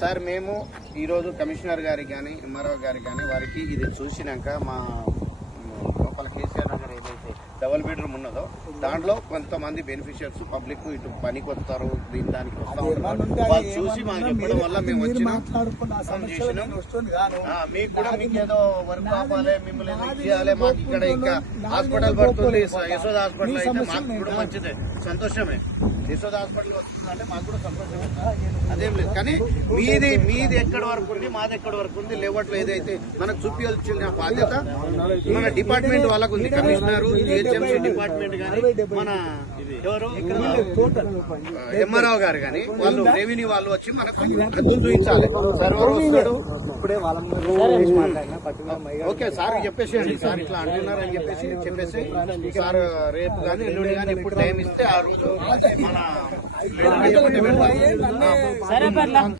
Sir మేము ఈ రోజు కమిషనర్ గారికి కానీ ఎంఆర్ఓ గారికి కానీ వారికి ఇది చూసినాక మా లోపల కేసీఆర్ నగర్ ఏదైతే డబుల్ బెడ్రూమ్ ఉన్నదో దాంట్లో కొంతమంది బెనిఫిషియర్స్ పబ్లిక్ ఇటు పనికి వస్తారు దానికి వస్తా ఉంటారు. వాళ్ళు చూసి మాకు చెప్పడం వల్ల మేము వచ్చినాం. మీకు కూడా మీకు ఏదో వర్క్ ఆపాలి, మిమ్మల్ని చేయాలి, మాకు ఇక్కడ ఇంకా హాస్పిటల్ పడుతుంది. యశోద హాస్పిటల్ అయితే మాకు కూడా మంచిదే, సంతోషమే. యశోద హాస్పిటల్ వస్తుందంటే మాకు కూడా సంతోషమే, అదేం లేదు. కానీ మీది ఎక్కడి వరకు ఉంది, మాది ఎక్కడి వరకు ఉంది, లేవట్లో ఏదైతే మనకు చూపించాల్సిన బాధ్యత మన డిపార్ట్మెంట్ వాళ్ళకు ఉంది. కమిషనర్, జిహెచ్ఎంసీ డిపార్ట్మెంట్ కానీ, మన ఎవరు ఎంఆర్ఓ గారు కానీ, వాళ్ళు రెవెన్యూ వాళ్ళు వచ్చి మనకు అద్దులు చూపించాలి. సర్వర్ వస్తాడు ఓకే సార్ చెప్పేసేయండి, సార్ ఇట్లా అంటున్నారని చెప్పేసి సార్ రేపు కానీ ఎల్లుండి కానీ ఎప్పుడు టైం ఇస్తే ఆ రోజు మన